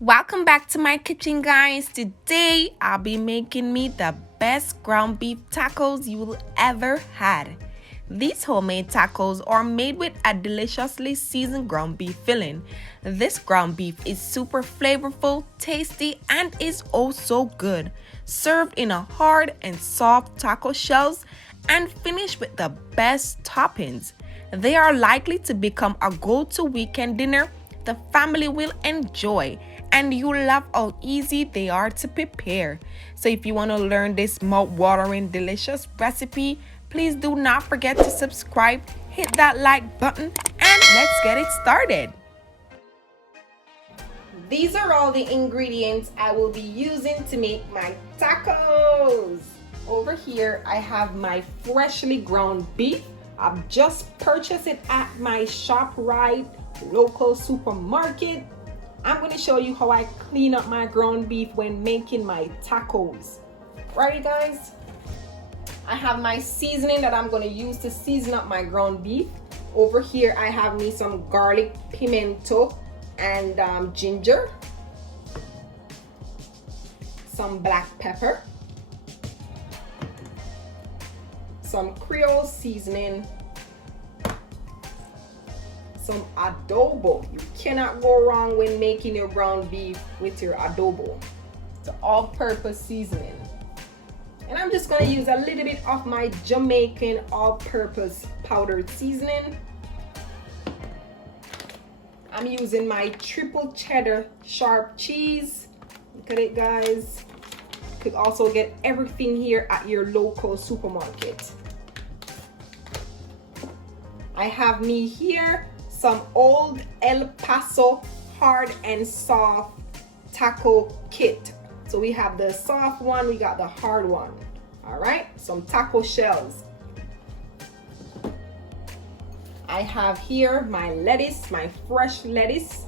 Welcome back to my kitchen, guys. Today I'll be making me the best ground beef tacos you will ever had. These homemade tacos are made with a deliciously seasoned ground beef filling. This ground beef is super flavorful, tasty, and is oh so good. Served in a hard and soft taco shells and finished with the best toppings. They are likely to become a go-to weekend dinner the family will enjoy, and you love how easy they are to prepare. So if you want to learn this mouth-watering delicious recipe, please do not forget to subscribe, hit that like button, and let's get it started. These are all the ingredients I will be using to make my tacos. Over here I have my freshly ground beef. I've just purchased it at my ShopRite local supermarket. I'm going to show you how I clean up my ground beef when making my tacos. Ready, guys? I have my seasoning that I'm going to use to season up my ground beef. Over here I have me some garlic, pimento, and ginger, some black pepper, some Creole seasoning, some adobo. You cannot go wrong when making your ground beef with your adobo. It's an all-purpose seasoning. And I'm just going to use a little bit of my Jamaican all-purpose powdered seasoning. I'm using my triple cheddar sharp cheese. Look at it, guys. You could also get everything here at your local supermarket. I have me here some old El Paso hard and soft taco kit. So we have the soft one, we got the hard one. All right, some taco shells. I have here my lettuce, my fresh lettuce.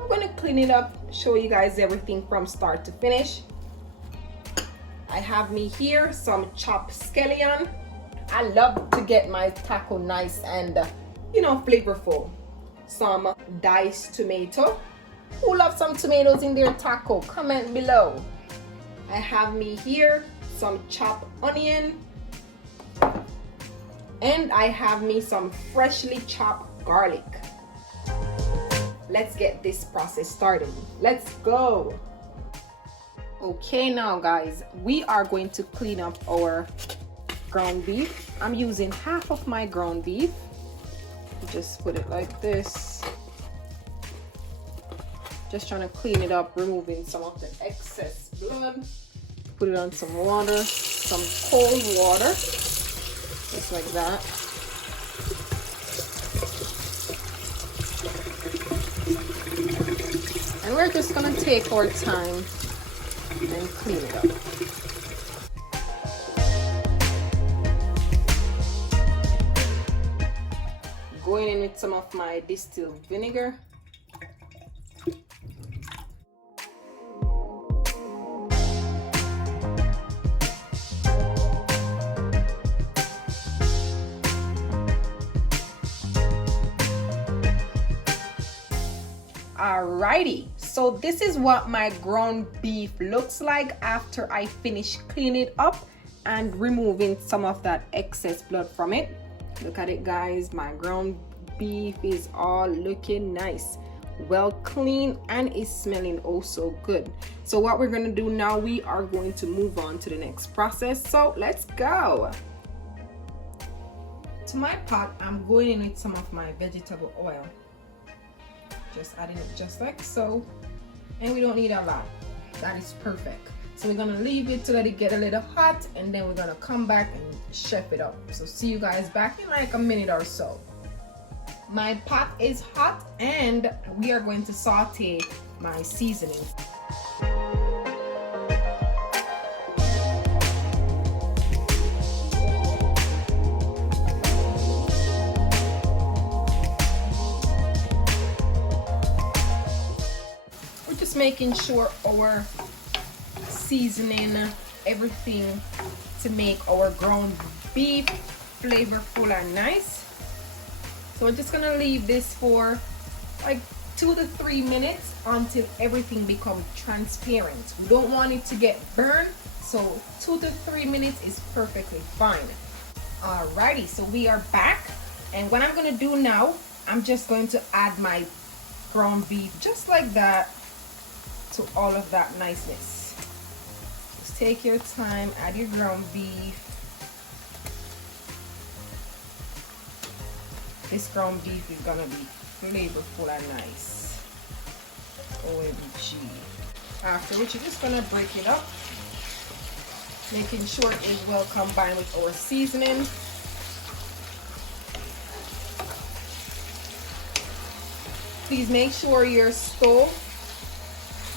I'm gonna clean it up, show you guys everything from start to finish. I have me here some chopped scallion. I love to get my taco nice and flavorful. Some diced tomato. Who loves some tomatoes in their taco? Comment below. I have me here some chopped onion, and I have me some freshly chopped garlic. Let's get this process started. Let's go. Okay, now guys, we are going to clean up our ground beef. I'm using half of my ground beef. Just put it like this. Just trying to clean it up, removing some of the excess blood. Put it on some water, some cold water, just like that. And we're just gonna take our time and clean it up. Going in with some of my distilled vinegar. Alrighty, so this is what my ground beef looks like after I finish cleaning it up and removing some of that excess blood from it. Look at it, guys. My ground beef is all looking nice, well clean, and is smelling oh so good. So what we're going to do now, we are going to move on to the next process. So let's go. To my pot, I'm going in with some of my vegetable oil. Just adding it just like so. And we don't need a lot. That is perfect. So we're gonna leave it to let it get a little hot, and then we're gonna come back and chef it up. So see you guys back in like a minute or so. My pot is hot and we are going to saute my seasoning. We're just making sure our seasoning everything to make our ground beef flavorful and nice. So we're just gonna leave this for like 2 to 3 minutes until everything becomes transparent. We don't want it to get burned, so 2 to 3 minutes is perfectly fine. Alrighty, so we are back, and what I'm gonna do now, I'm just going to add my ground beef just like that to all of that niceness. Just take your time, add your ground beef. This ground beef is gonna be flavorful and nice. OMG. After which, you're just gonna break it up, making sure it is well combined with our seasoning. Please make sure your stove,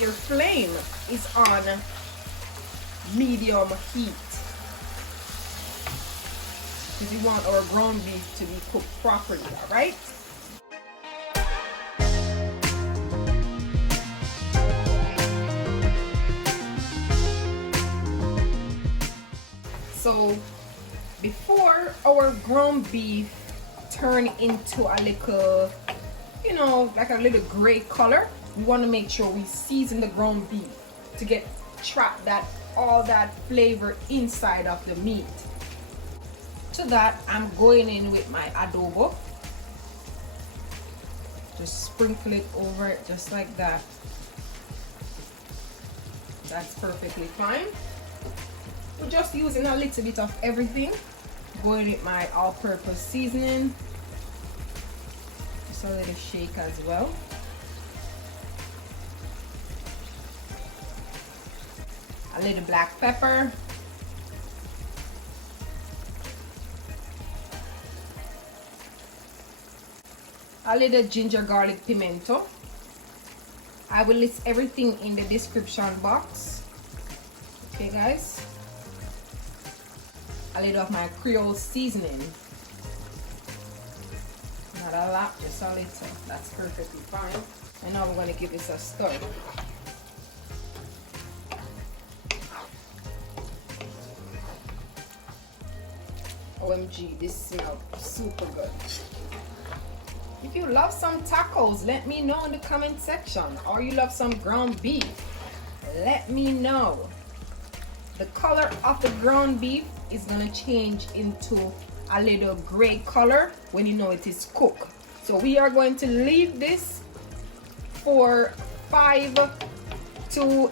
your flame is on medium heat, because we want our ground beef to be cooked properly, all right? So before our ground beef turn into a little, you know, like a little gray color, we want to make sure we season the ground beef to get all that flavor inside of the meat. To that, I'm going in with my adobo. Just sprinkle it over it just like that. That's perfectly fine. We're just using a little bit of everything. Going with my all-purpose seasoning. Just a little shake as well. A little black pepper. A little ginger garlic pimento. I will list everything in the description box. Okay, guys. A little of my Creole seasoning. Not a lot, just a little. That's perfectly fine. And now we're going to give this a stir. OMG, this smells super good. If you love some tacos, let me know in the comment section. Or you love some ground beef, let me know. The color of the ground beef is gonna change into a little gray color when you know it is cooked. So we are going to leave this for 5 to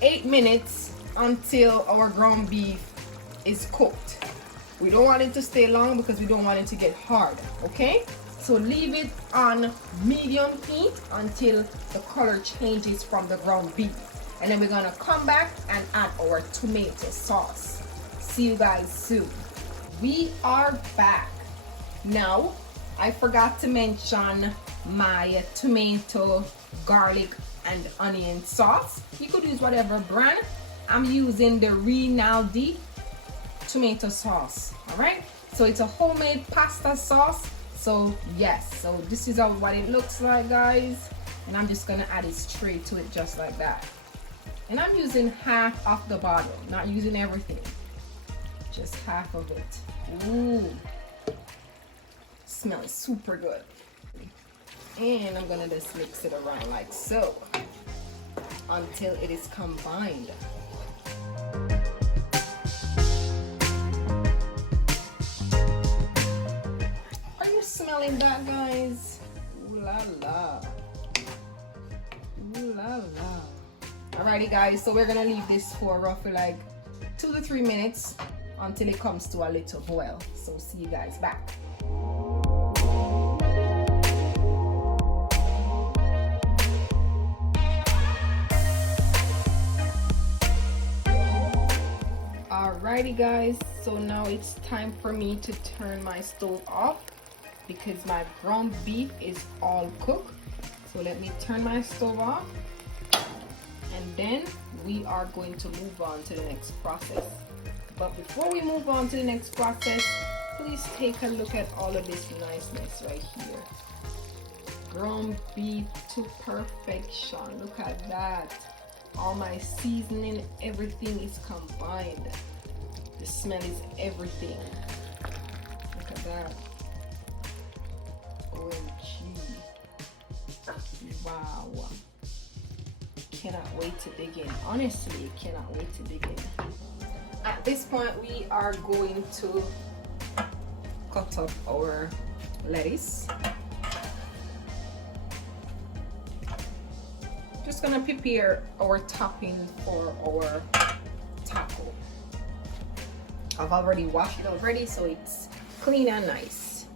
8 minutes until our ground beef is cooked. We don't want it to stay long because we don't want it to get hard, okay? So leave it on medium heat until the color changes from the ground beef. And then we're gonna come back and add our tomato sauce. See you guys soon. We are back. Now, I forgot to mention my tomato, garlic, and onion sauce. You could use whatever brand. I'm using the Rinaldi tomato sauce, all right? So it's a homemade pasta sauce. So yes, so this is what it looks like, guys. And I'm just gonna add it straight to it just like that. And I'm using half of the bottle, not using everything. Just half of it. Ooh, smells super good. And I'm gonna just mix it around like so until it is combined. Are you smelling that, guys? Ooh la la. Ooh la la. Alrighty, guys, so we're gonna leave this for roughly like 2 to 3 minutes until it comes to a little boil. So see you guys back. Alrighty, guys, so now it's time for me to turn my stove off because my ground beef is all cooked. So let me turn my stove off, and then we are going to move on to the next process. But before we move on to the next process, please take a look at all of this niceness right here. Ground beef to perfection. Look at that. All my seasoning, everything is combined. The smell is everything. Look at that. OMG. Wow. Cannot wait to dig in. Honestly, cannot wait to dig in. At this point, we are going to cut up our lettuce. Just gonna prepare our topping for our taco. I've already washed it already, so it's clean and nice.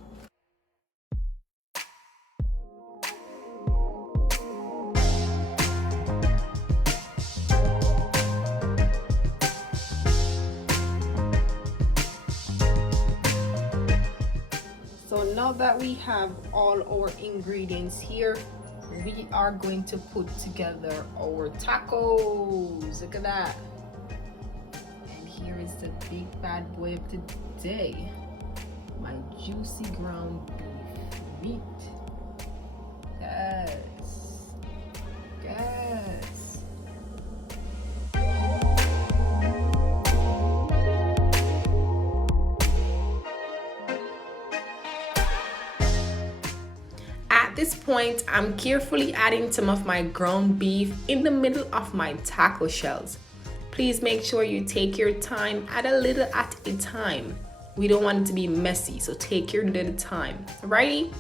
So now that we have all our ingredients here, we are going to put together our tacos. Look at that. And here is the big bad boy of today, my juicy ground beef meat. Yes. Yes. At this point, I'm carefully adding some of my ground beef in the middle of my taco shells. Please make sure you take your time, add a little at a time. We don't want it to be messy, so take your little time. Alrighty?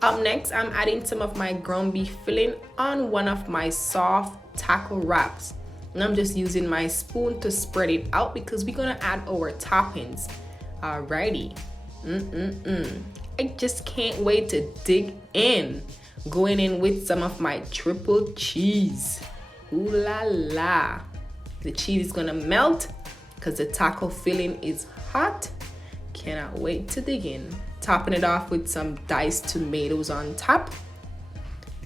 Up next, I'm adding some of my ground beef filling on one of my soft taco wraps. And I'm just using my spoon to spread it out because we're gonna add our toppings. Alrighty. I just can't wait to dig in. Going in with some of my triple cheese. Ooh la la. The cheese is gonna melt because the taco filling is hot. Cannot wait to dig in. Topping it off with some diced tomatoes on top.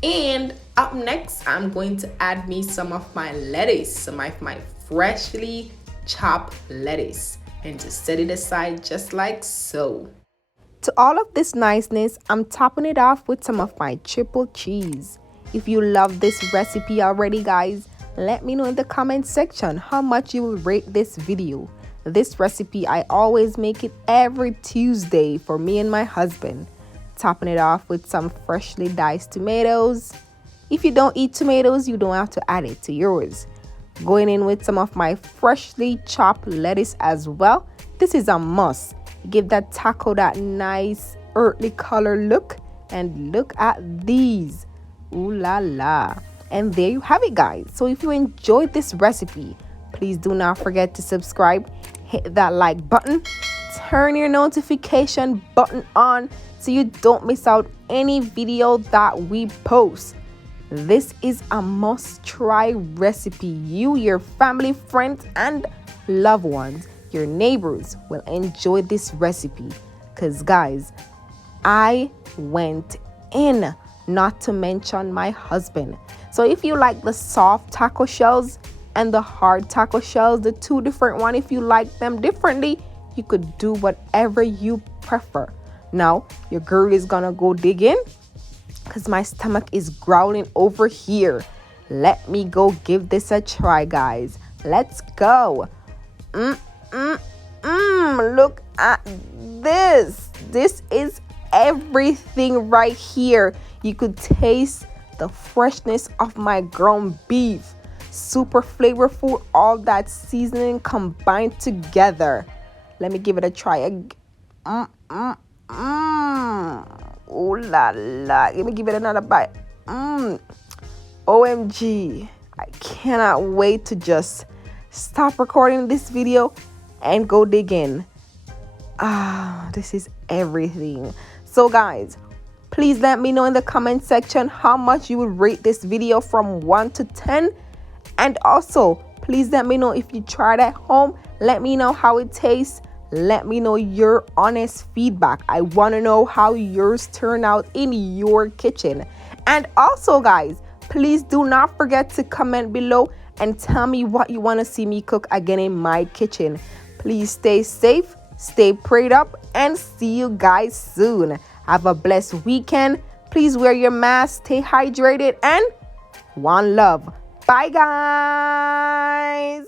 And up next, I'm going to add me some of my lettuce, some of my freshly chopped lettuce, and just set it aside just like so. To all of this niceness, I'm topping it off with some of my triple cheese. If you love this recipe already, guys, let me know in the comment section how much you will rate this video. This recipe, I always make it every Tuesday for me and my husband. Topping it off with some freshly diced tomatoes. If you don't eat tomatoes, you don't have to add it to yours. Going in with some of my freshly chopped lettuce as well. This is a must. Give that taco that nice earthly color look. And look at these. Ooh la la. And there you have it, guys. So if you enjoyed this recipe, please do not forget to subscribe. Hit that like button. Turn your notification button on so you don't miss out any video that we post. This is a must-try recipe. You, your family, friends, and loved ones, your neighbors will enjoy this recipe. Because, guys, I went in, not to mention my husband. So if you like the soft taco shells and the hard taco shells, the two different ones, if you like them differently, you could do whatever you prefer. Now, your girl is gonna go dig in because my stomach is growling over here. Let me go give this a try, guys. Let's go. Look at this. This is everything right here. You could taste the freshness of my ground beef. Super flavorful, all that seasoning combined together. Let me give it a try. Oh la la. Let me give it another bite. OMG. I cannot wait to just stop recording this video and go dig in. This is everything. So guys, please let me know in the comment section how much you would rate this video from 1 to 10. And also, please let me know if you tried at home. Let me know how it tastes. Let me know your honest feedback. I want to know how yours turn out in your kitchen. And also, guys, please do not forget to comment below and tell me what you want to see me cook again in my kitchen. Please stay safe, stay prayed up, and see you guys soon. Have a blessed weekend. Please wear your mask, stay hydrated, and one love. Bye, guys.